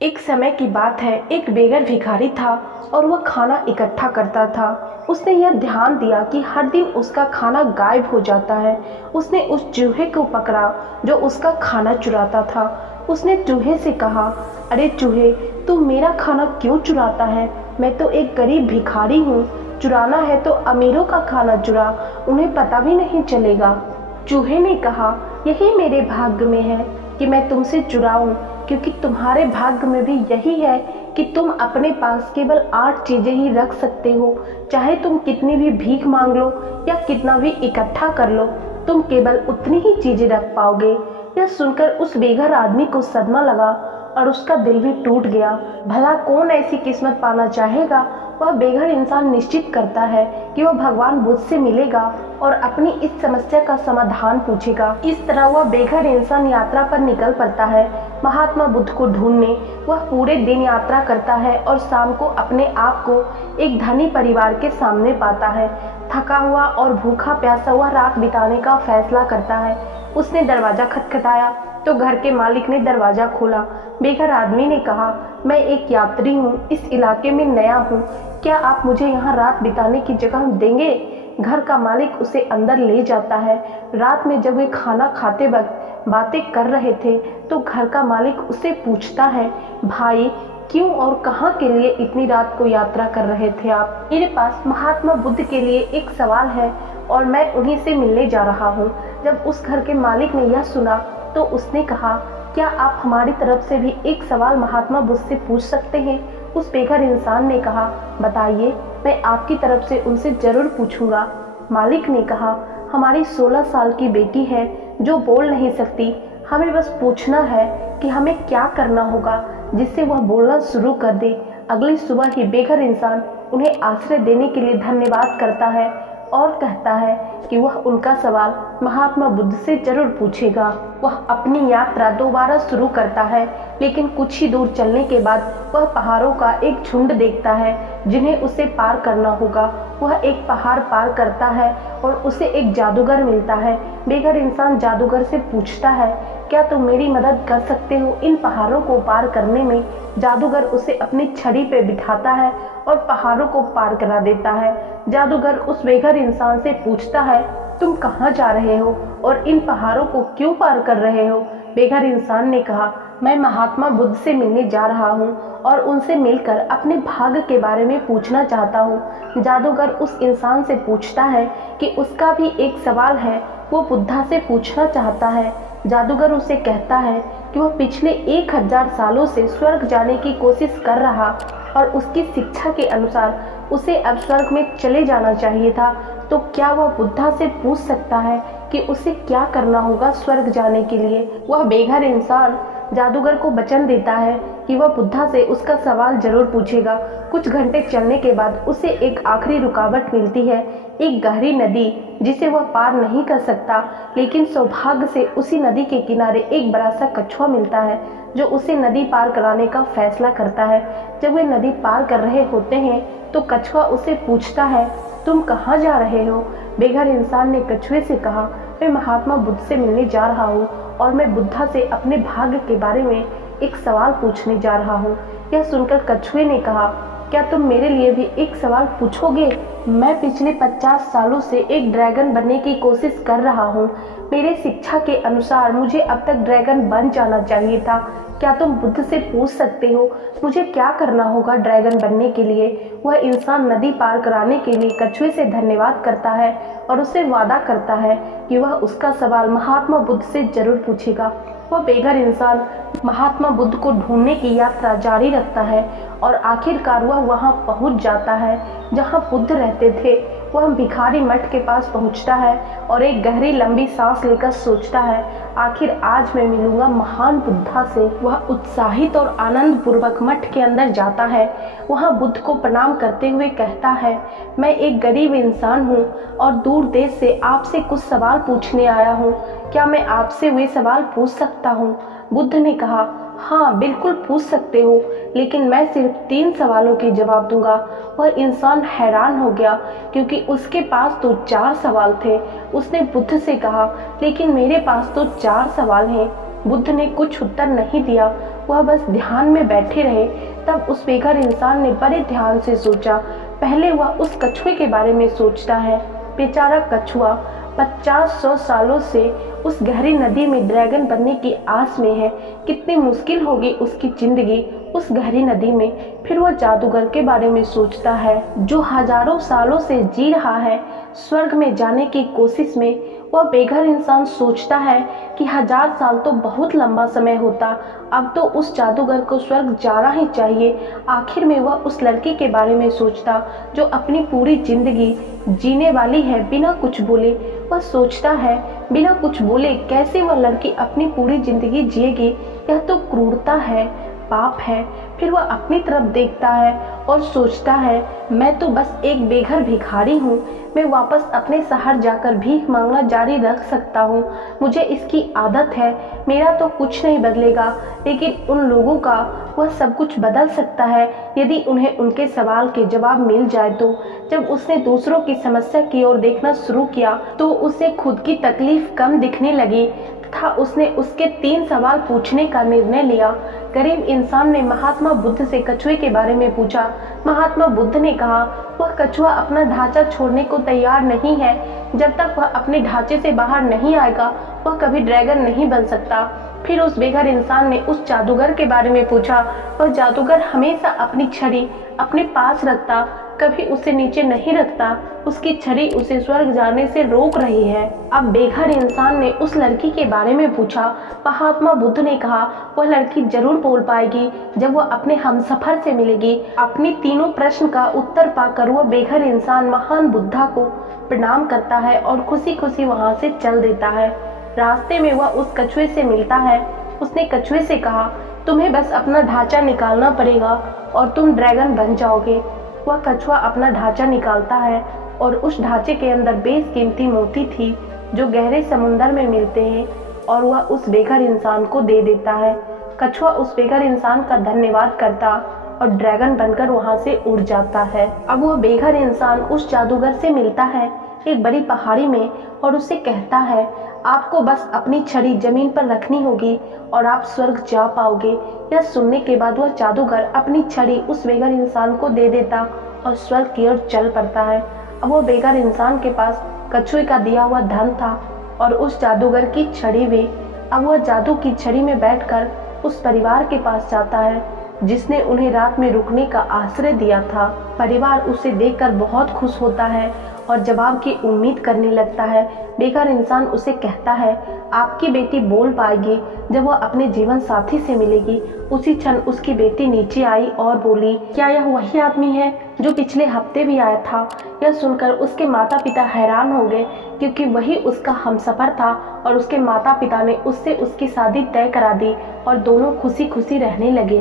एक समय की बात है, एक बेघर भिखारी था और वह खाना इकट्ठा करता था। उसने यह ध्यान दिया कि हर दिन उसका खाना गायब हो जाता है। उसने उस चूहे को पकड़ा जो उसका खाना चुराता था। उसने चूहे से कहा, अरे चूहे, तू मेरा खाना क्यों चुराता है? मैं तो एक गरीब भिखारी हूँ। चुराना है तो अमीरों का खाना चुरा, उन्हें पता भी नहीं चलेगा। चूहे ने कहा, यही मेरे भाग्य में है कि मैं तुमसे चुराऊं, क्योंकि तुम्हारे भाग्य में भी यही है कि तुम अपने पास केवल 8 चीजें ही रख सकते हो। चाहे तुम कितनी भी भीख मांग लो या कितना भी इकट्ठा कर लो, तुम केवल उतनी ही चीजें रख पाओगे। यह सुनकर उस बेघर आदमी को सदमा लगा और उसका दिल भी टूट गया। भला कौन ऐसी किस्मत पाना चाहेगा? वह बेघर इंसान निश्चित करता है कि वह भगवान बुद्ध से मिलेगा और अपनी इस समस्या का समाधान पूछेगा। इस तरह वह बेघर इंसान यात्रा पर निकल पड़ता है महात्मा बुद्ध को ढूंढने। वह पूरे दिन यात्रा करता है और शाम को अपने आप को एक धनी परिवार के सामने पाता है। थका हुआ और भूखा प्यासा हुआ रात बिताने का फैसला करता है। उसने दरवाजा खटखटाया तो घर के मालिक ने दरवाजा खोला। बेघर आदमी ने कहा, मैं एक यात्री हूँ, इस इलाके में नया हूँ, क्या आप मुझे यहाँ रात बिताने की जगह देंगे? घर का मालिक उसे अंदर ले जाता है। रात में जब वे खाना खाते वक्त बातें कर रहे थे तो घर का मालिक उससे पूछता है, भाई क्यों और कहाँ के लिए इतनी रात को यात्रा कर रहे थे आप? मेरे पास महात्मा बुद्ध के लिए एक सवाल है और मैं उन्हीं से मिलने जा रहा हूँ। जब उस घर के मालिक ने यह सुना तो उसने कहा, क्या आप हमारी तरफ से भी एक सवाल महात्मा बुद्ध से पूछ सकते हैं? उस बेघर इंसान ने कहा, बताइए, मैं आपकी तरफ से उनसे जरूर पूछूंगा। मालिक ने कहा, हमारी 16 साल की बेटी है जो बोल नहीं सकती। हमें बस पूछना है कि हमें क्या करना होगा जिससे वह बोलना शुरू कर दे। अगली सुबह ही बेघर इंसान उन्हें आश्रय देने के लिए धन्यवाद करता है और कहता है कि वह उनका सवाल महात्मा बुद्ध से जरूर पूछेगा। वह अपनी यात्रा दोबारा शुरू करता है, लेकिन कुछ ही दूर चलने के बाद वह पहाड़ों का एक झुंड देखता है जिन्हें उसे पार करना होगा। वह एक पहाड़ पार करता है और उसे एक जादूगर मिलता है। बेघर इंसान जादूगर से पूछता है, क्या तुम मेरी मदद कर सकते हो इन पहाड़ों को पार करने में? जादूगर उसे अपनी छड़ी पे बिठाता है और पहाड़ों को पार करा देता है। जादूगर उस बेघर इंसान से पूछता है, तुम कहाँ जा रहे हो और इन पहाड़ों को क्यों पार कर रहे हो? बेघर इंसान ने कहा, मैं महात्मा बुद्ध से मिलने जा रहा हूँ और उनसे मिलकर अपने भाग्य के बारे में पूछना चाहता हूँ। जादूगर उस इंसान से पूछता है कि उसका भी एक सवाल है, वो बुद्धा से पूछना चाहता है। जादूगर उसे कहता है कि वह पिछले 1000 सालों से स्वर्ग जाने की कोशिश कर रहा और उसकी शिक्षा के अनुसार उसे अब स्वर्ग में चले जाना चाहिए था। तो क्या वह बुद्धा से पूछ सकता है कि उसे क्या करना होगा स्वर्ग जाने के लिए? वह बेघर इंसान जादूगर को वचन देता है कि वह बुद्धा से उसका सवाल जरूर पूछेगा। कुछ घंटे चलने के बाद उसे एक आखिरी रुकावट मिलती है, एक गहरी नदी जिसे वह पार नहीं कर सकता। लेकिन सौभाग्य से उसी नदी के किनारे एक बड़ा सा कछुआ मिलता है जो उसे नदी पार कराने का फैसला करता है। जब वे नदी पार कर रहे होते हैं तो कछुआ उसे पूछता है, तुम कहाँ जा रहे हो? बेघर इंसान ने कछुए से कहा, मैं महात्मा बुद्ध से मिलने जा रहा हूँ और मैं बुद्धा से अपने भाग्य के बारे में एक सवाल पूछने जा रहा हूँ। यह सुनकर कछुए ने कहा, क्या तुम मेरे लिए भी एक सवाल पूछोगे? मैं पिछले 50 सालों से एक ड्रैगन बनने की कोशिश कर रहा हूँ। मेरे शिक्षा के अनुसार मुझे अब तक ड्रैगन बन जाना चाहिए था। क्या तुम बुद्ध से पूछ सकते हो मुझे क्या करना होगा ड्रैगन बनने के लिए? वह इंसान नदी पार कराने के लिए कछुए से धन्यवाद करता है और उससे वादा करता है कि वह उसका सवाल महात्मा बुद्ध से जरूर पूछेगा। वह बेघर इंसान महात्मा बुद्ध को ढूंढने की यात्रा जारी रखता है और आखिरकार वह वहां पहुंच जाता है जहां बुद्ध रहते थे। वह भिखारी मठ के पास पहुंचता है और एक गहरी लंबी सांस लेकर सोचता है, आखिर आज मैं मिलूंगा महान बुद्धा से। वह उत्साहित और आनंद पूर्वक मठ के अंदर जाता है। वहां बुद्ध को प्रणाम करते हुए कहता है, मैं एक गरीब इंसान हूँ और दूर देश से आपसे कुछ सवाल पूछने आया हूँ। क्या मैं आपसे वे सवाल पूछ सकता हूँ? बुद्ध ने कहा, हाँ बिल्कुल पूछ सकते हो, लेकिन मैं सिर्फ 3 सवालों के जवाब दूंगा। वह इंसान हैरान हो गया क्योंकि उसके पास तो 4 सवाल थे। उसने बुद्ध से कहा, लेकिन मेरे पास तो 4 सवाल हैं। बुद्ध ने कुछ उत्तर नहीं दिया। वह बस ध्यान में बैठे रहे। तब उस बेघर इंसान ने बड़े ध्यान से सोचा। पहले वह उस कछुए के बारे में सोचता है। बेचारा कछुआ 50-100 सालों से उस गहरी नदी में ड्रैगन बनने की आस में है। कितनी मुश्किल होगी उसकी जिंदगी उस गहरी नदी में। फिर वह जादूगर के बारे में सोचता है जो हजारों सालों से जी रहा है स्वर्ग में जाने की कोशिश में। वह बेघर इंसान सोचता है कि 1000 साल तो बहुत लंबा समय होता। अब तो उस जादूगर को स्वर्ग जाना ही चाहिए। आखिर में वह उस लड़की के बारे में सोचता जो अपनी पूरी जिंदगी जीने वाली है बिना कुछ बोले। वह सोचता है बिना कुछ बोले कैसे वह लड़की अपनी पूरी जिंदगी जिएगी। यह तो क्रूरता है, पाप है। फिर वह अपनी तरफ देखता है और सोचता है मैं तो बस एक बेघर भिखारी हूँ। मैं वापस अपने शहर जाकर भीख मांगना जारी रख सकता हूँ। मुझे इसकी आदत है। मेरा तो कुछ नहीं बदलेगा, लेकिन उन लोगों का वह सब कुछ बदल सकता है यदि उन्हें उनके सवाल के जवाब मिल जाए तो। जब उसने दूसरों की समस्या की ओर देखना शुरू किया तो उसे खुद की तकलीफ कम दिखने लगी तथा उसने उसके 3 सवाल पूछने का निर्णय लिया। गरीब इंसान ने महात्मा बुद्ध से कछुए के बारे में पूछा। महात्मा बुद्ध ने कहा वह कछुआ अपना ढांचा छोड़ने को तैयार नहीं है। जब तक वह अपने ढांचे से बाहर नहीं आएगा वह कभी ड्रैगन नहीं बन सकता। फिर उस बेघर इंसान ने उस जादूगर के बारे में पूछा। वह जादूगर हमेशा अपनी छड़ी अपने पास रखता, कभी उसे नीचे नहीं रखता। उसकी छड़ी उसे स्वर्ग जाने से रोक रही है। अब बेघर इंसान ने उस लड़की के बारे में पूछा। महात्मा बुद्ध ने कहा वह लड़की जरूर बोल पाएगी जब वह अपने हमसफर से मिलेगी। अपनी तीनों प्रश्न का उत्तर पाकर वह बेघर इंसान महान बुद्धा को प्रणाम करता है और खुशी खुशी वहां से चल देता है। रास्ते में वह उस कछुए से मिलता है। उसने कछुए से कहा तुम्हें बस अपना ढांचा निकालना पड़ेगा और तुम ड्रैगन बन जाओगे। वह कछुआ अपना ढांचा निकालता है और उस ढांचे के अंदर बेशकीमती मोती थी जो गहरे समुंदर में मिलते हैं, और वह उस बेघर इंसान को दे देता है। कछुआ उस बेघर इंसान का धन्यवाद करता और ड्रैगन बनकर वहां से उड़ जाता है। अब वह बेघर इंसान उस जादूगर से मिलता है एक बड़ी पहाड़ी में और उससे कहता है आपको बस अपनी छड़ी जमीन पर रखनी होगी और आप स्वर्ग जा पाओगे। यह सुनने के बाद वह जादूगर अपनी छड़ी उस बेघर इंसान को दे देता और स्वर्ग की ओर चल पड़ता है। अब वह बेघर इंसान के पास कछुए का दिया हुआ धन था और उस जादूगर की छड़ी भी। अब वह जादू की छड़ी में बैठकर उस परिवार के पास जाता है जिसने उन्हें रात में रुकने का आश्रय दिया था। परिवार उसे देखकर बहुत खुश होता है और जवाब की उम्मीद करने लगता है। बेघर इंसान उसे कहता है आपकी बेटी बोल पाएगी जब वह अपने जीवन साथी से मिलेगी। उसी क्षण उसकी बेटी नीचे आई और बोली क्या यह वही आदमी है जो पिछले हफ्ते भी आया था? यह सुनकर उसके माता पिता हैरान हो गए क्योंकि वही उसका हमसफर था और उसके माता पिता ने उससे उसकी शादी तय करा दी और दोनों खुशी खुशी रहने लगे।